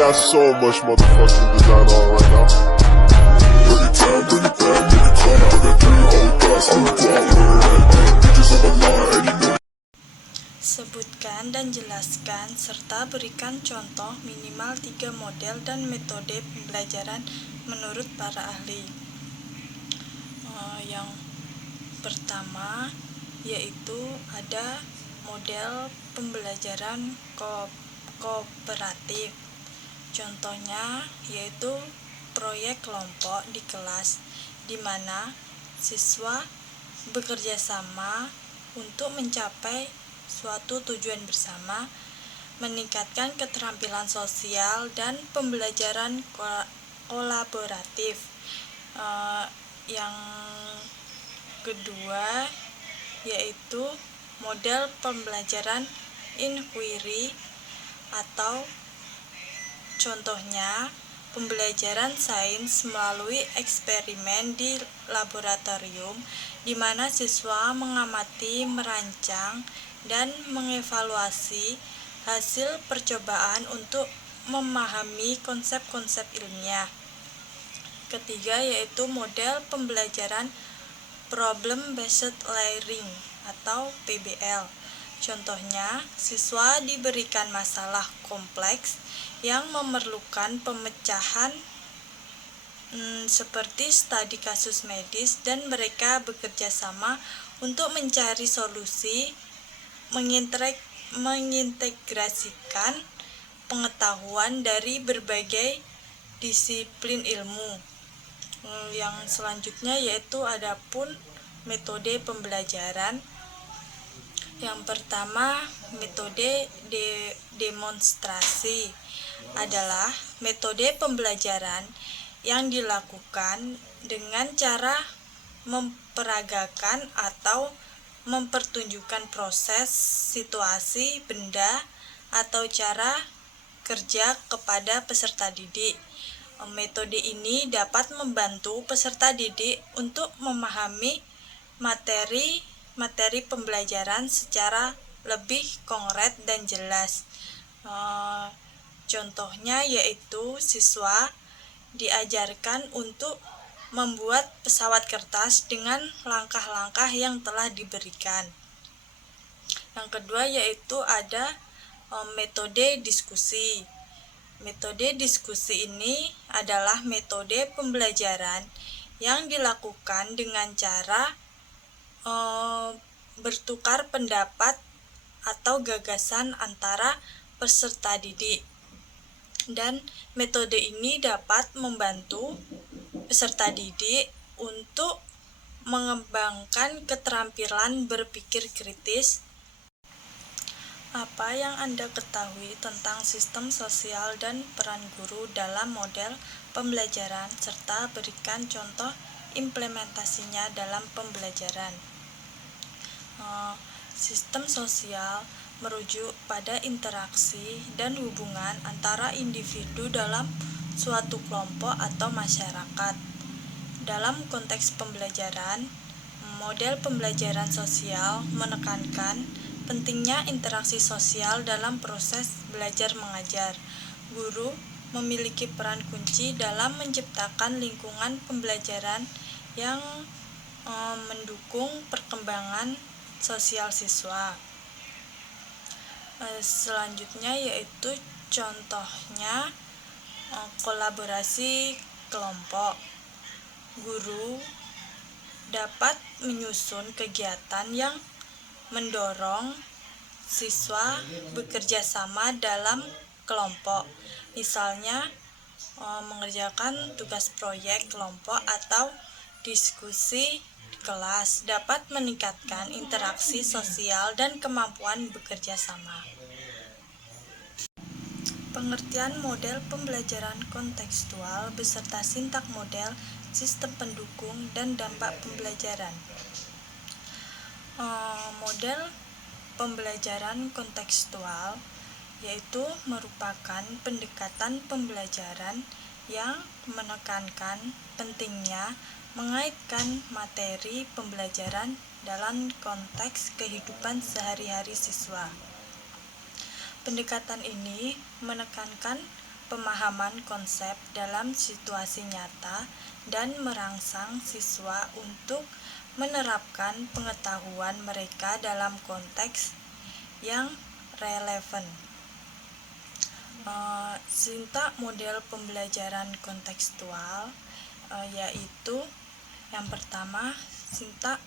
got so much motherfucking design on right now. Bring it down, bring it back, make it clap. I got 3 old guys on the block with her head. Bitches on the line, and you know. Sebutkan dan jelaskan serta berikan contoh minimal 3 model dan metode pembelajaran menurut para ahli. Yang pertama yaitu ada model pembelajaran kooperatif. Contohnya yaitu proyek kelompok di kelas, di mana siswa bekerja sama untuk mencapai suatu tujuan bersama, meningkatkan keterampilan sosial dan pembelajaran kolaboratif. Yang kedua yaitu model pembelajaran inquiry, atau contohnya pembelajaran sains melalui eksperimen di laboratorium, di mana siswa mengamati, merancang, dan mengevaluasi hasil percobaan untuk memahami konsep-konsep ilmiah. Ketiga yaitu model pembelajaran problem based learning atau PBL. Contohnya, siswa diberikan masalah kompleks yang memerlukan pemecahan seperti studi kasus medis, dan mereka bekerja sama untuk mencari solusi, mengintegrasikan pengetahuan dari berbagai disiplin ilmu. Yang selanjutnya yaitu adapun metode pembelajaran. Yang pertama, metode demonstrasi adalah metode pembelajaran yang dilakukan dengan cara memperagakan atau mempertunjukkan proses, situasi, benda, atau cara kerja kepada peserta didik. Metode ini dapat membantu peserta didik untuk memahami materi pembelajaran secara lebih konkret dan jelas. Contohnya yaitu siswa diajarkan untuk membuat pesawat kertas dengan langkah-langkah yang telah diberikan. Yang kedua yaitu ada metode diskusi. Metode diskusi ini adalah metode pembelajaran yang dilakukan dengan cara bertukar pendapat atau gagasan antara peserta didik. Dan metode ini dapat membantu peserta didik untuk mengembangkan keterampilan berpikir kritis. Apa yang Anda ketahui tentang sistem sosial dan peran guru dalam model pembelajaran, serta berikan contoh implementasinya dalam pembelajaran. Sistem sosial merujuk pada interaksi dan hubungan antara individu dalam suatu kelompok atau masyarakat. Dalam konteks pembelajaran, model pembelajaran sosial menekankan pentingnya interaksi sosial dalam proses belajar mengajar. Guru memiliki peran kunci dalam menciptakan lingkungan pembelajaran yang mendukung perkembangan sosial siswa. Selanjutnya yaitu contohnya kolaborasi kelompok. Guru dapat menyusun kegiatan yang mendorong siswa bekerja sama dalam kelompok, misalnya mengerjakan tugas proyek kelompok atau diskusi di kelas, dapat meningkatkan interaksi sosial dan kemampuan bekerja sama. Pengertian model pembelajaran kontekstual beserta sintak model, sistem pendukung, dan dampak pembelajaran. Model pembelajaran kontekstual yaitu merupakan pendekatan pembelajaran yang menekankan pentingnya mengaitkan materi pembelajaran dalam konteks kehidupan sehari-hari siswa. Pendekatan ini menekankan pemahaman konsep dalam situasi nyata dan merangsang siswa untuk menerapkan pengetahuan mereka dalam konteks yang relevan. Sintak model pembelajaran kontekstual yaitu yang pertama, sintak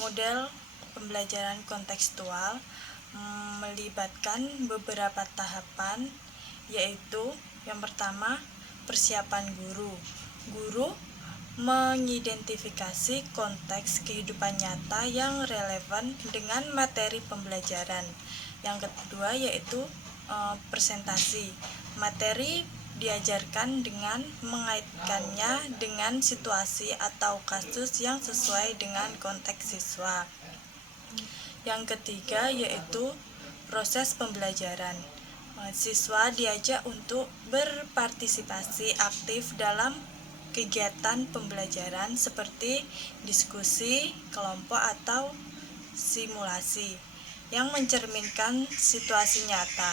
model pembelajaran kontekstual melibatkan beberapa tahapan, yaitu yang pertama, persiapan guru. Guru mengidentifikasi konteks kehidupan nyata yang relevan dengan materi pembelajaran. Yang kedua yaitu presentasi. Materi diajarkan dengan mengaitkannya dengan situasi atau kasus yang sesuai dengan konteks siswa. Yang ketiga yaitu proses pembelajaran. Siswa diajak untuk berpartisipasi aktif dalam kegiatan pembelajaran seperti diskusi, kelompok, atau simulasi yang mencerminkan situasi nyata.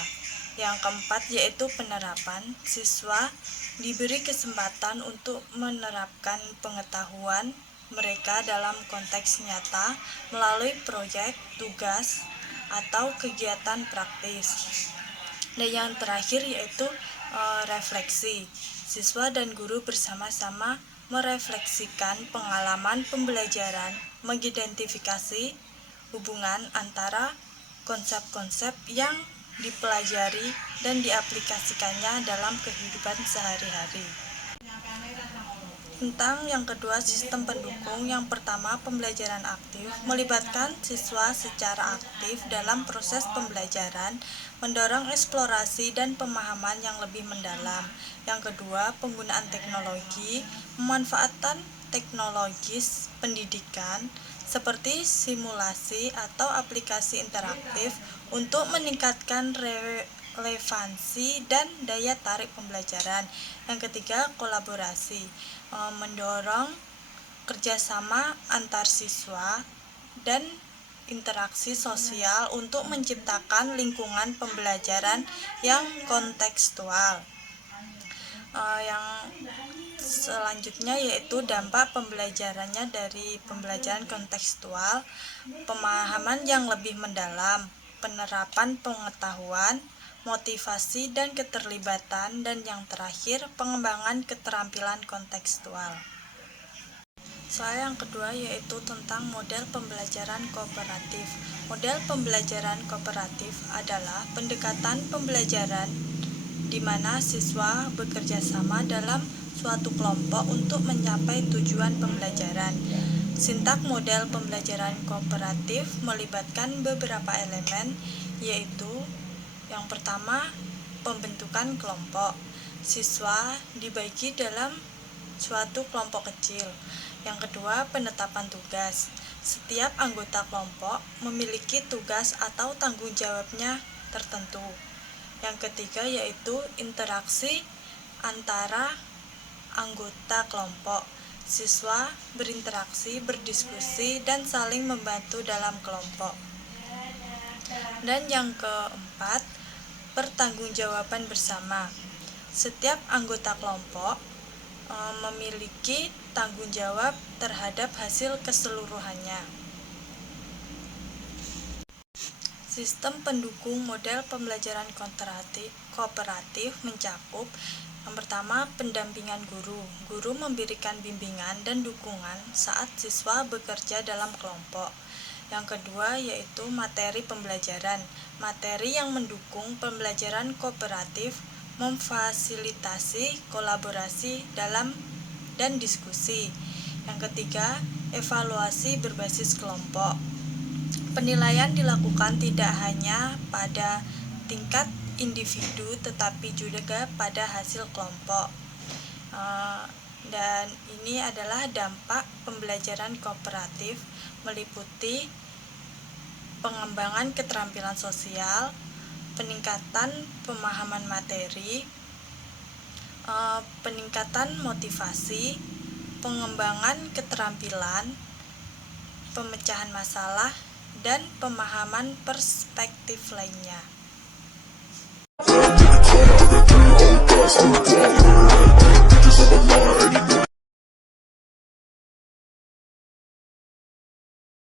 Yang keempat yaitu penerapan. Siswa diberi kesempatan untuk menerapkan pengetahuan mereka dalam konteks nyata melalui proyek, tugas, atau kegiatan praktis. Dan yang terakhir yaitu refleksi. Siswa dan guru bersama-sama merefleksikan pengalaman pembelajaran, mengidentifikasi hubungan antara konsep-konsep yang dipelajari dan diaplikasikannya dalam kehidupan sehari-hari. Tentang yang kedua, sistem pendukung. Yang pertama, pembelajaran aktif, melibatkan siswa secara aktif dalam proses pembelajaran, mendorong eksplorasi dan pemahaman yang lebih mendalam. Yang kedua, penggunaan teknologi, memanfaatkan teknologis pendidikan seperti simulasi atau aplikasi interaktif untuk meningkatkan relevansi dan daya tarik pembelajaran. Yang ketiga, kolaborasi, mendorong kerjasama antar siswa dan interaksi sosial untuk menciptakan lingkungan pembelajaran yang kontekstual. Yang selanjutnya yaitu dampak pembelajarannya dari pembelajaran kontekstual, pemahaman yang lebih mendalam, penerapan pengetahuan, motivasi dan keterlibatan, dan yang terakhir pengembangan keterampilan kontekstual. Soal yang kedua yaitu tentang model pembelajaran kooperatif. Model pembelajaran kooperatif adalah pendekatan pembelajaran di mana siswa bekerja sama dalam suatu kelompok untuk mencapai tujuan pembelajaran. Sintak model pembelajaran kooperatif melibatkan beberapa elemen, yaitu yang pertama, pembentukan kelompok. Siswa dibagi dalam suatu kelompok kecil. Yang kedua, penetapan tugas. Setiap anggota kelompok memiliki tugas atau tanggung jawabnya tertentu. Yang ketiga yaitu interaksi antara anggota kelompok. Siswa berinteraksi, berdiskusi, dan saling membantu dalam kelompok. Dan yang keempat, pertanggungjawaban bersama. Setiap anggota kelompok memiliki tanggung jawab terhadap hasil keseluruhannya. Sistem pendukung model pembelajaran kooperatif mencakup yang pertama, pendampingan guru. Guru memberikan bimbingan dan dukungan saat siswa bekerja dalam kelompok. Yang kedua yaitu materi pembelajaran. Materi yang mendukung pembelajaran kooperatif memfasilitasi kolaborasi dalam dan diskusi. Yang ketiga, evaluasi berbasis kelompok. Penilaian dilakukan tidak hanya pada tingkat individu tetapi juga pada hasil kelompok. Dan ini adalah dampak pembelajaran kooperatif, meliputi pengembangan keterampilan sosial, peningkatan pemahaman materi, peningkatan motivasi, pengembangan keterampilan, pemecahan masalah, dan pemahaman perspektif lainnya.